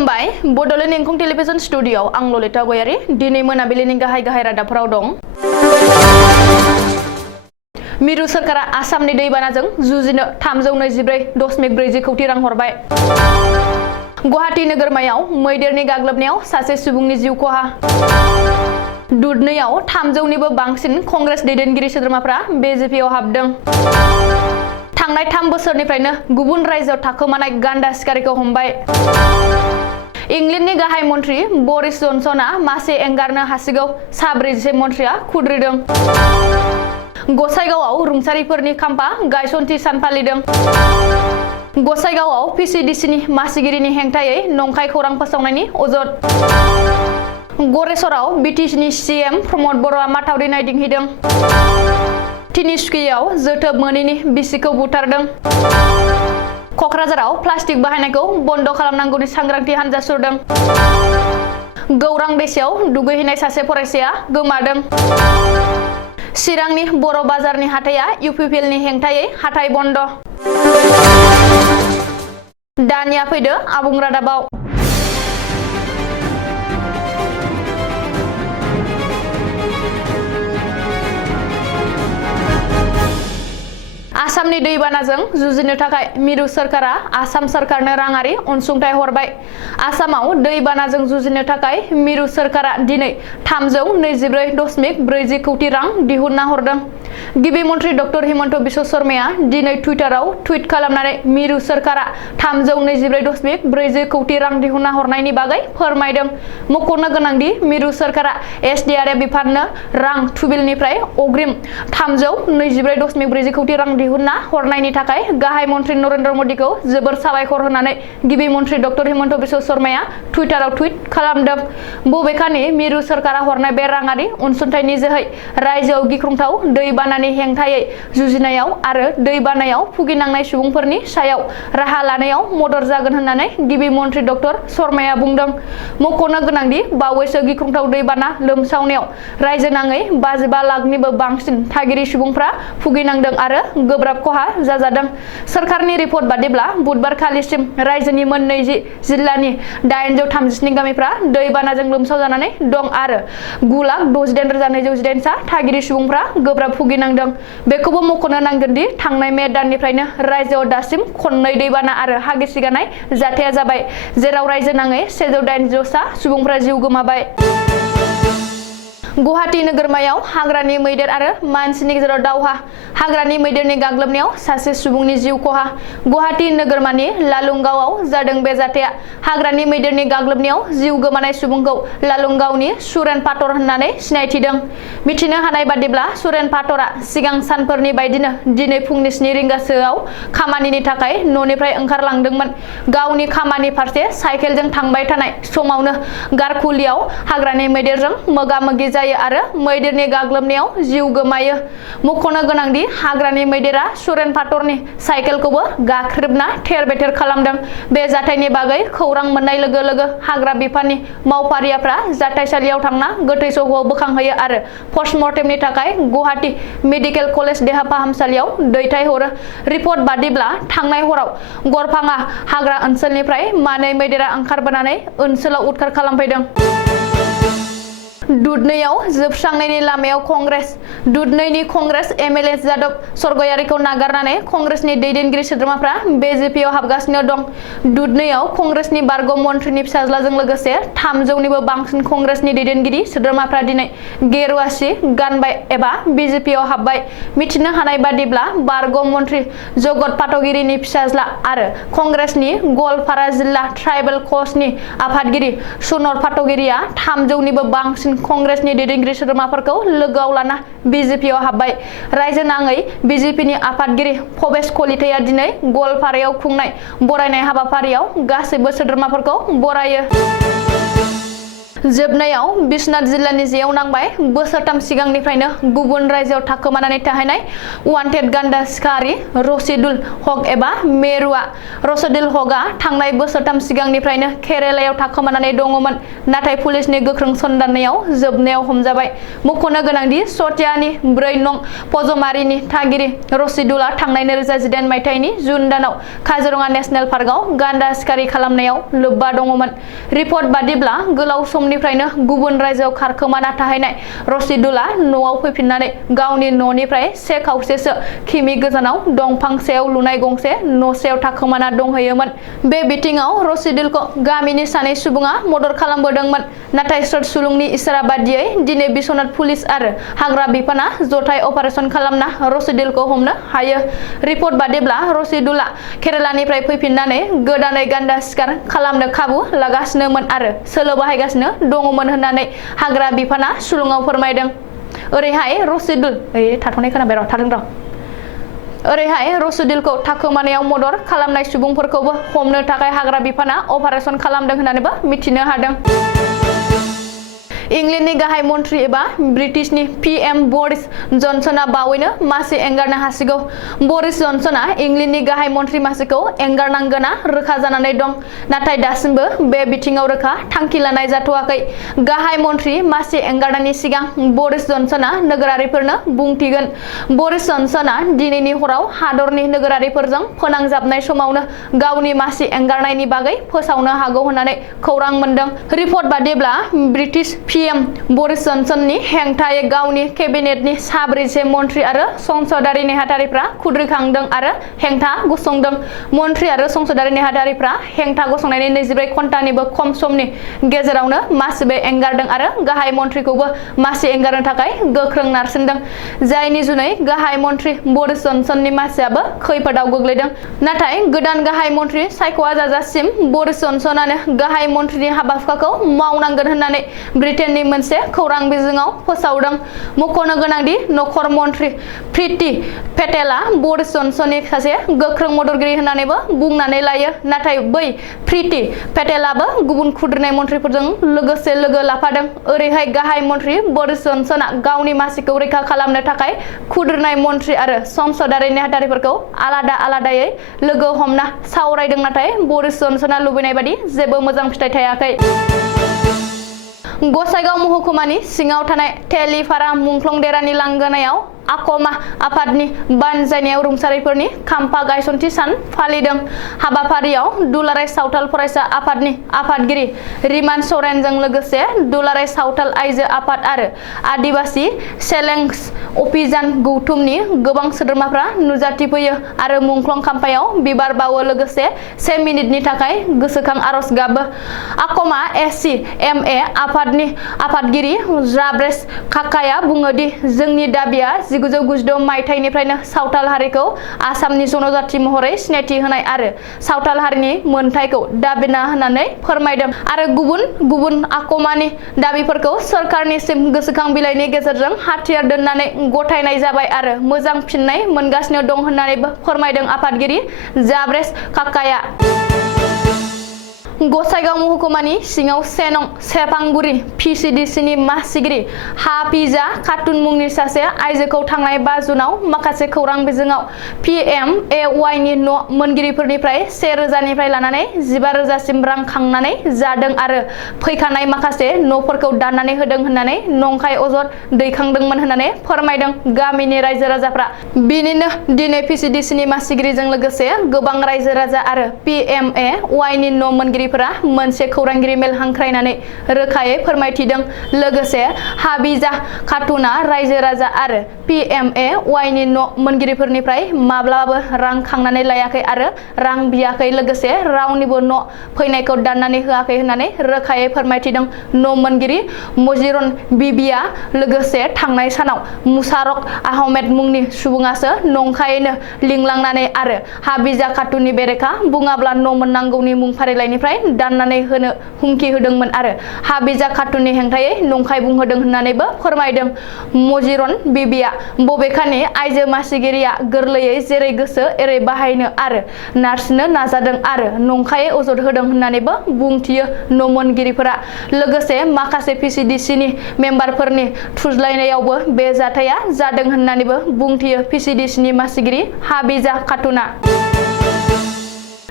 खुलुमबाय बड'लेण्ड इंखं टेलिभिजन स्टुडिय'आव आं ललिता गयारी दिनै मोनाबिलिनि गाहाय रादाबफोराव दं। मिरु सरकारा आसामनि दैबानाजों जुजिनो 324.40 कौटि रां हरबाय। गुवाहाटी नोगोरमायाव मैदेरनि गाग्लोबनायाव सासे सुबुंनि जिउ खहा। दुधनैयाव 300निबो बांसिन कंग्रेस दैदेनगिरि सोद्रोमाफ्रा बिजेपिआव हाबदों। थांनाय 3 बोसोरनिफ्रायनो गुबुन रायजोआव थाखोमानाय गान्दा सिखारिखौ हमबाय। इंलेन्डनि गाहाय मन्थ्रि बोरिस जनसनआ मासे एंगारनो हासिगौ सा 47 मन्थ्रिया खुद्रिदों। गसाइगावआव रुंसारिफोरनि खाम्फा गायसनथि सान फालिदों। गसाइगावआव पिसिडिसिनि मासिगिरिनि हेंथायै नंखाय खौरां फोसावनायनि अजद। गरेसराव बिटिसिनि सीएम प्रमद बर'आ माथावरि नायदिंहैदों। तिनिसुकियाव जोथोब मोनैनि बिसिखौ बुथारदों। कक्राझाराव प्लास्टिक बाहायनायखौ बन्द खालामनांगौनि सांग्रांथि हानजा सुरदों। गौरां दैसायाव दुगैहैनाय सासे फरायसाया गोमादों। चिरांनि बर' बाजारनि हाथाया इउपिपिएलनि हेंथायै हाथाय बन्द। दानिया फैदो आबुं रादाबाव। आसामनि दैबानाजों जुजिनो थाखाय मिरु सरकारा आसाम सरकारनो राङारि अनसुंथाइ हरबाय। आसामाव दैबानाजों जुजिनो थाखाय मिरु सरकारा दिनै 324.40 कौटि रां दिहुनना हरदों। गिबि मन्थ्रि डक्टर हिमन्त बिश्व शर्माया दिनै टुइटाराव टुइट खालामनानै मिरु सरकारा 324.40 कौटि रां दिहुनना हरनायनि बागै फोरमायदों। मख'नो गोनांदि मिरु सरकारा एसडिआरएफ बिफाननो रां थुबिलनिफ्राय अग्रिम 324.40 कौटि रां दिहुनना हरनायनि थाखाय गाहाय मन्थ्रि नरेन्द्र मदिखौ जोबोर साबायखर होनानै गिबि मन्थ्रि डक्टर हिमन्त बिश्व शर्माया टुइटाराव टुइट खालामदों। बबेखानि मिरु सरकारा हरनाय बे राङारि अनसुंथाइनि जोहै रायजोआव गिख्रंथाव दैबानानि हेंथायै जुजिनायाव आरो दैबानायाव भुगिनांनाय सुबुंफोरनि सायाव राहा लानायाव मदद जागोन होननानै गिबि मन्थ्रि डक्टर शर्माया बुंदों। मख'नो गोनांदि बावैसो गिख्रंथाव दैबाना लोमसावनायाव रायजोनाङै 55 लाखनिबो बांसिन थागिरि सुबुंफ्रा भुगिनांदों आरो गोब्राब खहा जाजादों। सरकारनि रिपर्ट बादिब्ला बुधबारखालिसिम रायजोनि मोन 20 जिल्लानि 837 गामिफ्रा दैबानाजों लोमसावजानानै दं आरो 9,69,218 सा थागिरि सुबुंफ्रा गोब्राब भुगिनांदों। बेखौबो मख'नो नांगोन दि थांनाय मे दाननिफ्रायनो रायजोआव दासिम खननै दैबाना आरो हा गिसिगानाय जाथाया जाबाय, जेराव रायजोनाङै 186 सा सुबुंफ्रा जिउ गोमाबाय। गुवाहाटी नोगोरमायाव हाग्रानि मैदेर आरो मानसिनि गेजेराव दावहा। हाग्रानि मैदेरनि गाग्लोबनायाव सासे सुबुंनि जिउ खहा। गुवाहाटी नोगोरमानि लालुंगावआव जादों बे जाथाया। हाग्रानि मैदेरनि गाग्लोबनायाव जिउ गोमानाय सुबुंखौ लालुंगावनि सुरेन पाटर होननानै सिनायथिदों। मिथिनो हानाय बादिब्ला सुरेन पाटरा सिगां सानफोरनि बायदिनो दिनै फुंनि 7 रिंगासोआव खामानिनि थाखाय न'निफ्राय ओंखारलांदोंमोन। गावनि खामानि फारसे साइकेलजों थांबाय थानाय समावनो गारखुलियाव हाग्रानि मैदेरजों मोगा-मोगि जायो आरो मैदेरनि गाग्लोबनायाव जिउ गोमायो। मख'नो गोनांदि हाग्रानि मैदेरा सुरेन पाटरनि साइकेलखौबो गाख्रेबना थेर-बेथेर खालामदों। बे जाथायनि बागै खौरां मोननाय लोगो लोगो हाग्रा बिफाननि मावफारियाफ्रा जाथायसालियाव थांना गोथै सह'आव बोखांहैयो आरो पस्टमर्टेमनि थाखाय गुवाहाटी मेडिकेल कलेज देहा फाहामसालियाव दैथायहरो। रिपर्ट बादिब्ला थांनाय हराव गरफाङा हाग्रा ओनसोलनिफ्राय मानै मैदेरा ओंखारबोनानै ओनसोलाव उदखार खालामफैदों। दुधनैयाव जोबस्रांनायनि लामायाव कंग्रेस। दुधनैनि कंग्रेस एमएलए जादब सरगयारीखौ नागारनानै कंग्रेसनि दैदेनगिरि सोद्रोमाफ्रा बिजेपिआव हाबगासिनो दं। दुधनैयाव कंग्रेसनि बारग' मन्थ्रिनि फिसाज्लाजों लोगोसे 300निबो बांसिन कंग्रेसनि दैदेनगिरि सोद्रोमाफ्रा दिनै गेरुवा सि गानबाय एबा बिजेपिआव हाबबाय। मिथिनो हानाय बादिब्ला बारग' मन्थ्रि जगत पाटगिरिनि फिसाज्ला आरो कंग्रेसनि गवालपारा जिल्ला ट्राइबेल कचनि आफादगिरि सुनर पाटगिरिया 300निबो बांसिन कंग्रेसनि दैदेनगिरि सोद्रोमाफोरखौ लोगोआव लाना बिजेपिआव हाबबाय। रायजोनाङै बिजेपिनि आफादगिरि भबेश कलिताया दिनै गवालपारायाव खुंनाय बरायनाय हाबाफारियाव गासैबो सोद्रोमाफोरखौ बरायो। जोबनायाव बिश्वनाथ जिल्लानि जेयाव नांबाय बोसोरथाम सिगांनिफ्रायनो गुबुन रायजोआव थाखोमानानै थाहैनाय वान्टेड गान्दा सिखारि रशिदुल हक एबा मेरुआ। रशिदुल हकआ थांनाय बोसोरथाम सिगांनिफ्रायनो केरेलायाव थाखोमानानै दङमोन, नाथाय पुलिसनि गोख्रों सन्धाननायाव जोबनायाव हमजाबाय। मख'नो गोनांदि सटियानि 4 नं पजमारिनि थागिरि रशिदुलआ थांनाय 2018 मायथाइनि जुन दानाव काजिरङा नेशनेल पार्कआव गान्दा सिखारि खालामनायाव लोब्बा दङमोन। रिपर्ट बादिब्ला गोलाव समनिफ्रायनो गुबुन रायजोआव खारखोमाना थाहैनाय रशिदुलआ न'आव फैफिननानै गावनि न'निफ्राय 1 खावसेसो किमि गोजानाव दंफां सायाव लुनाय गंसे न'सेयाव थाखोमाना दंहैयोमोन। बे बिथिङाव रशिदुलखौ गामिनि सानै सुबुङा मदद खालामबोदोंमोन, नाथाय सोर सुलुंनि इसारा बादियै दिनै बिश्वनाथ पुलिस आरो हाग्रा बिफाना जथाय अपारेशन खालामना रशिदुलखौ हमनो हायो। रिपर्ट बादिब्ला रशिदुलआ केरेलानिफ्राय फैफिननानै गोदानै गान्दा सिखार खालामनो खाबु लागासिनोमोन आरो सोलो बाहायगासिनो दङमोन होननानै हाग्रा बिफाना सुलुङाव फोरमायदों। ओरैहाय रशिदुलखौ थाखोमानायाव मदद खालामनाय सुबुंफोरखौबो हमनो थाखाय हाग्रा बिफाना अपारेशन खालामदों होननानैबो मिथिनो हादों। इंलेन्डनि गाहाय मन्थ्रि एबा ब्रिटिशनि PM बरिस जनसनआ बावैनो मासि एंगारनो हासिगौ। बरिस जनसनआ इंलेन्डनि गाहाय मन्थ्रि मासिखौ एंगारनांगोना रोखा जानानै दं, नाथाय दासिमबो बे बिथिङाव रोखा थांखि लानाय जाथ'वाखै। गाहाय मन्थ्रि मासि एंगारनायनि सिगां बरिस जनसनआ नोगोरारिफोरनो बुंथिगोन। बरिस जनसनआ दिनैनि हराव हादरनि नोगोरारिफोरजों फोनांजाबनाय समावनो गावनि मासि एंगारनायनि बागै फोसावनो हागौ होननानै खौरां मोन्दों। रिपर्ट बादिब्ला ब्रिटिश PM बरिस जनसननि हेंथायै गावनि केबिनेटनि 4 मन्थ्रि आरो संसदारि नेहाथारिफ्रा खुद्रिखांदों आरो हेंथा गसंदों। मन्थ्रि आरो संसदारि नेहाथारिफ्रा हेंथा गसंनायनि 24 घन्टानिबो खम समनि गेजेरावनो मासिबो एंगारदों आरो गाहाय मन्थ्रिखौबो मासि एंगारनो थाखाय गोख्रों नारसिनदों, जायनि जुनै गाहाय मन्थ्रि बरिस जनसननि मासियाबो खैफोदाव गोग्लैदों। नाथाय गोदान गाहाय मन्थ्रि सायख'आ जाजासिम बरिस जनसनानो गाहाय मन्थ्रिनि हाबा-हुखाखौ मावनांगोन होननानै ब्रिटेननि मोनसे खौरां बिजोङाव फोसावदों। मख'नो गोनांदि नखर मन्थ्रि प्रीति पेटेलआ बरिस जनसननि सासे गोख्रों मददगिरि होननानैबो बुंनानै लायो, नाथाय बै प्रीति पेटेलाबो गुबुन खुद्रिनाय मन्थ्रिफोरजों लोगोसे लोगो लाफादों। ओरैहाय गाहाय मन्थ्रि बरिस जनसनआ गावनि मासिखौ रैखा खालामनो थाखाय खुद्रिनाय मन्थ्रि आरो संसदारि नेहाथारिफोरखौ आलादा आलादायै लोगो हमना सावरायदों, नाथाय बरिस जनसनआ लुबैनाय बादि जेबो मोजां फिथाय थायाखै। गसाइगाव महकुमानि सिङाव थानाय तेलिपारा मुंख्लं-देरानि लांगोनायाव आकमा आफादनि बानजायनायाव रुंसारिफोरनि खाम्फा गायसनथि सान फालिदों। हाबाफारियाव दुलाराय सावथाल फरायसा आफादनि आफादगिरि रिमान सरेनजों लोगोसे दुलाराय सावथाल आइजो आफाद आरो आदिबासि चेलेन्ज अभियान गौथुमनि गोबां सोद्रोमाफ्रा नुजाथिफैयो आरो मुंख्लं खाम्फायाव बिबार बावो, लोगोसे 1 मिनिटनि थाखाय गोसोखां आरज गाबो। आकमा SCMA आफादनि आफादगिरि जाब्रेस काकाया बुङो दि जोंनि दाबिया 1996 मायथाइनिफ्रायनो सावथाल हारिखौ आसामनि जनजाति महरै सिनायथि होनाय आरो सावथाल हारिनि मोनथायखौ दाबिना होननानै फोरमायदों आरो गुबुन गुबुन आकमानि दाबिफोरखौ सोरखारनिसिम गोसोखां बिलाइनि गेजेरजों हाथियार दोननानै गथायनाय जाबाय आरो मोजां फिननाय मोनगासिनो दं होननानैबो फोरमायदों आफादगिरि जाब्रेस काकाया। गसाइगाव महकुमानि सिङाव 1 नं सेरफांगुरि PCDCनि मासिगिरि हाफिजा खातुन मुंनि सासे आइजोखौ थांनाय 5 जुनाव माखासे खौरां बिजोङाव PMAY नि न' मोनगिरिफोरनिफ्राय 1,000 निफ्राय लानानै 15,000 सिम रां खांनानै जादों आरो फैखानाय माखासे न'फोरखौ दाननानै होदों होननानै नंखाय अजद दैखांदोंमोन होननानै फोरमायदों गामिनि रायजो राजाफ्रा। बिनिनो दिनै PCDCनि मासिगिरिजों लोगोसे गोबां रायजो राजा आरो PMAY नि न' मोनगिरि मोनसे खौरांगिरि मेल हांख्रायनानै रोखायै फोरमायथिदों। लोगोसे हाबिजा खातुना रायजो राजा आरो PMAY नि न' मोनगिरिफोरनिफ्राय माब्लाबाबो रां खांनानै लायाखै आरो रां बियाखै, लोगोसे रावनिबो न' फैनायखौ दाननानै होआखै होननानै रोखायै फोरमायथिदों। न' मोनगिरि मजिरन बिबिया लोगोसे थांनाय सानाव मुसारक आहमेद मुंनि सुबुङासो नंखायैनो लिंलांनानै आरो हाबिजा खातुननि बेरेखा बुङाब्ला न' मोननांगौनि मुं फारिलाइनिफ्राय दाननानै होनो हुमखि होदोंमोन आरो हाबिजा खातुननि हेंथायै नंखाय बुंहोदों होननानैबो फोरमायदों मजिरन बिबिया। बबेखानि आइजो मासिगिरिया गोरलैयै जेरै गोसो एरै बाहायनो आरो नारसिननो नाजादों आरो नंखायै अजद होदों होननानैबो बुंथियो नमनगिरिफोरा। लोगोसे माखासे पिसिडिसिनि मेम्बारफोरनि थुज्लायनायावबो बे जाथाया जादों होननानैबो बुंथियो पिसिडिसिनि मासिगिरि हाबिजा खातुना।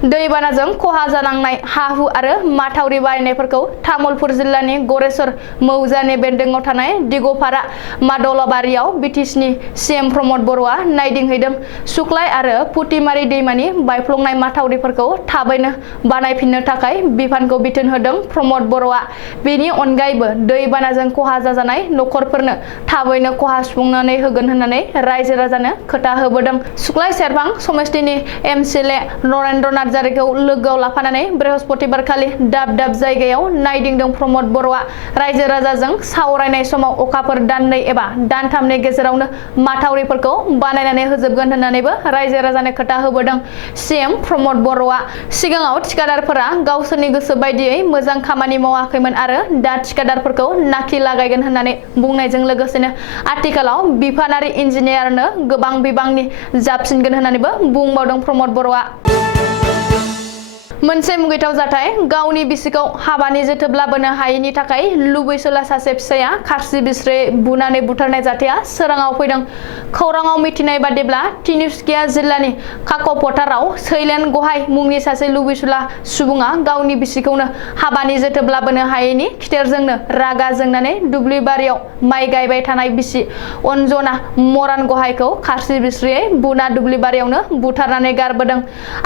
दैबानाजों खहा जानांनाय हा-हु आरो माथावरि बायनायफोरखौ तामुलपुर जिल्लानि गरेस्वर मौजानि बेन्दोङाव थानाय दिगपारा मादलाबारियाव बिटिसिनि सीएम प्रमद बर'आ नायदिंहैदों। सुक्लाय आरो पुटिमारि दैमानि बायफ्लंनाय माथावरिफोरखौ थाबैनो बानायफिननो थाखाय बिफानखौ बिथोन होदों प्रमद बर'आ। बेनि अनगायैबो दैबानाजों खहा जाजानाय नखरफोरनो थाबैनो खहा सुफुंनानै होगोन होननानै रायजो राजानो खोथा होबोदों। सुक्लाय सेरफां समष्टिनि एमसिएलए नरेन्द्रनाथ नार्जारिखौ लोगोआव लाफानानै बृहस्पतिबारखालि दाब दाब जायगायाव नायदिंदों प्रमद बर'आ। रायजो राजाजों सावरायनाय समाव अखाफोर दाननै एबा दानथामनि गेजेरावनो माथावरिफोरखौ बानायनानै होजोबगोन होननानैबो रायजो राजानो खोथा होबोदों सीएम प्रमद बर'आ। सिगाङाव थिकादारफोरा गावसोरनि गोसो बायदियै मोजां खामानि मावाखैमोन आरो दा थिकादारफोरखौ नाखि लागायगोन होननानै बुंनायजों लोगोसेनो आथिखालाव बिफानारि इन्जिनियारनो गोबां बिबांनि जाबसिनगोन होननानैबो बुंबावदों प्रमद बर'आ। मोनसे मुगैथाव जाथाय। गावनि बिसिखौ हाबानि जोथोब लाबोनो हायैनि थाखाय लुबैसोला सासे फिसाया खारसि बिस्रोयै बुनानै बुथारनाय जाथाया सोराङाव फैदों। खौराङाव मिथिनाय बादिब्ला तिनिसुकिया जिल्लानि काक'पथाराव सैलेन गहाय मुंनि सासे लुबैसुला सुबुङा गावनि बिसिखौनो हाबानि जोथोब लाबोनो हायैनि खिथेरजोंनो रागा जोंनानै दुब्लि बारियाव माइ गायबाय थानाय बिसि अन्जना मरान गहायखौ खारसि बिस्रोयै बुना दुब्लि बारियावनो बुथारनानै गारबोदों।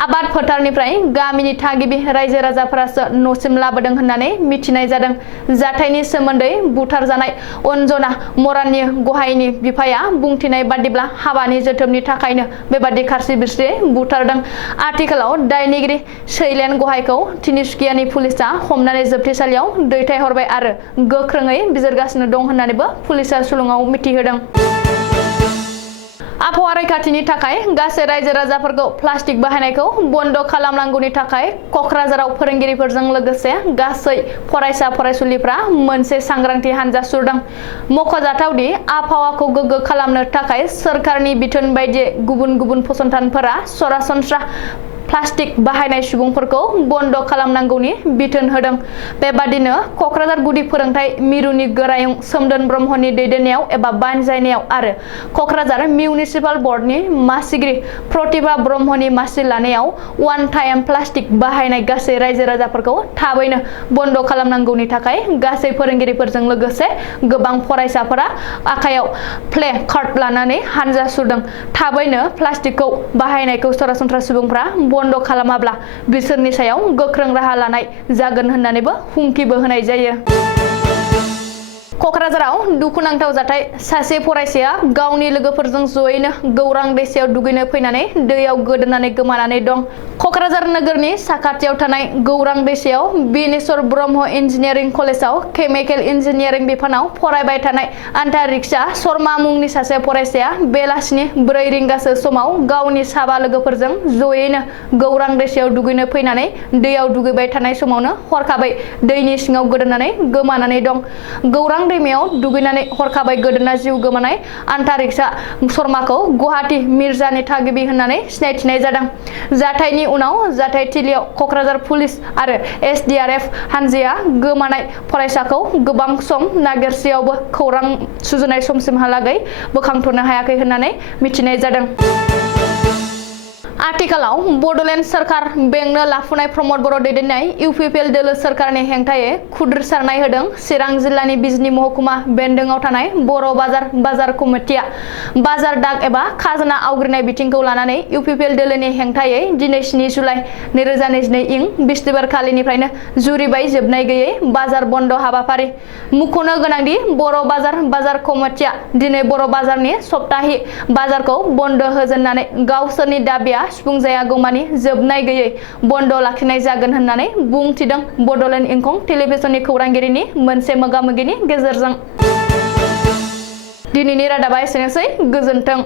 आबाद फोथारनिफ्राय गामिनि थागिबि रायजो राजाफोरासो न'सिम लाबोदों होननानै मिथिनाय जादों। जाथायनि सोमोन्दै बुथारजानाय अन्जना मराननि गहायनि बिफाया बुंथिनाय बादिब्ला हाबानि जोथोबनि थाखायनो बेबादि खारसि बिस्रोयै बुथारदों। आथिखालाव दायनिगिरि सैलेन गहायखौ तिनिसुकियानि पुलिसआ हमनानै जोबथेसालियाव दैथायहरबाय आरो गोख्रोङै बिजिरगासिनो दं होननानैबो पुलिसआ सुलुङाव मिथिहोदों। आबहावा रैखाथिनि थाखाय गासै रायजो राजाफोरखौ प्लास्टिक बाहायनायखौ बन्द खालामनांगौनि थाखाय कक्राझाराव फोरोंगिरिफोरजों लोगोसे गासै फरायसा फरायसुलिफ्रा मोनसे सांग्रांथि हानजा सुरदों। मख'जाथावदि आबहावाखौ गोग्गो खालामनो थाखाय सोरखारनि बिथोन बायदियै गुबुन गुबुन फसंथानफोरा सरासनस्रा प्लास्टिक बाहायनाय सुबुंफोरखौ बन्द खालामनांगौनि बिथोन होदों। बेबादिनो कक्राझार गुदि फोरोंथाय मिरुनि गोरायुं सोमदोन ब्रह्मनि दैदेननायाव एबा बानजायनायाव आरो कक्राझार मिउनिसिपाल बर्डनि मासिगिरि प्रतिभा ब्रह्मनि मासि लानायाव वान टाइम प्लास्टिक बाहायनाय गासै रायजो राजाफोरखौ थाबैनो बन्द खालामनांगौनि थाखाय गासै फोरोंगिरिफोरजों लोगोसे गोबां फरायसाफोरा आखायाव प्ले कार्ड लानानै हानजा सुरदों। थाबैनो प्लास्टिकखौ बाहायनायखौ सरासनस्रा सुबुंफ्रा बन्द खालामाब्ला बिसोरनि सायाव गोख्रों राहा लानाय जागोन होननानैबो हुमखिबो होनाय जायो। कक्राझाराव दुखुनांथाव जाथाय। सासे फरायसाया गावनि लोगोफोरजों जयैनो गौरां दैसायाव दुगैनो फैनानै दैयाव गोदोनानै गोमानानै दं। कक्राझार नोगोरनि साखाथियाव थानाय गौरां दैसायाव बिनेश्वर ब्रह्म इन्जिनियारिं कलेजाव केमिकेल इन्जिनियारिं बिफानाव फरायबाय थानाय आन्टारिक्सा शर्मा मुंनि सासे फरायसाया बेलासिनि 4 रिंगासो समाव गावनि साबा लोगोफोरजों जयैनो गौरां दैसायाव दुगैनो फैनानै दैयाव दुगैबाय थानाय समावनो हरखाबै दैनि सिङाव गोदोनानै गोमानानै दं। गौरां दैमायाव दुगैनानै हरखाबै गोदोना जिउ गोमानाय आन्टारिक्सा शर्माखौ गुवाहाटी मिर्जानि थागिबि होननानै सिनायथिनाय जादों। जाथायनि उनाव जाथायथिलियाव कक्राझार पुलिस आरो SDRF हानजाया गोमानाय फरायसाखौ गोबां सम नागिरसेयावबो खौरां सुजुनाय समसिमहालागै बोखांथ'नो हायाखै होननानै मिथिनाय जादों। आथिखालाव बड'लेण्ड सरकार बेंनो लाफुनाय प्रमद बर' दैदेननाय UPPL दोलो सरकारनि हेंथायै खुद्रिसारनाय होदों। चिरां जिल्लानि बिजनी महकुमा बेन्दोङाव थानाय बर' बाजार कमिटिया बाजार दाग एबा खाजोना आवग्रिनाय बिथिंखौ लानानै UPPL दोलोनि हेंथायै दिनै 7 जुलाइ 2022 इं बिस्तिबारखालिनिफ्रायनो जुरिबाय जोबनाय गैयै बाजार बन्द हाबाफारि। मुंख'नो गोनांदि बर' बाजार कमिटिया दिनै बर' बाजारनि सप्ताहि बाजारखौ बन्द होजेननानै गावसोरनि दाबिया सुफुंजायागौमानि जोबनाय गैयै बन्द लाखिनाय जागोन होननानै बुंथिदों बड'लेण्ड इंखं टेलिभिजननि खौरांगिरिनि मोनसे मोगा-मोगिनि गेजेरजों। दिनैनि रादाबा एसेनोसै। गोजोन्थों।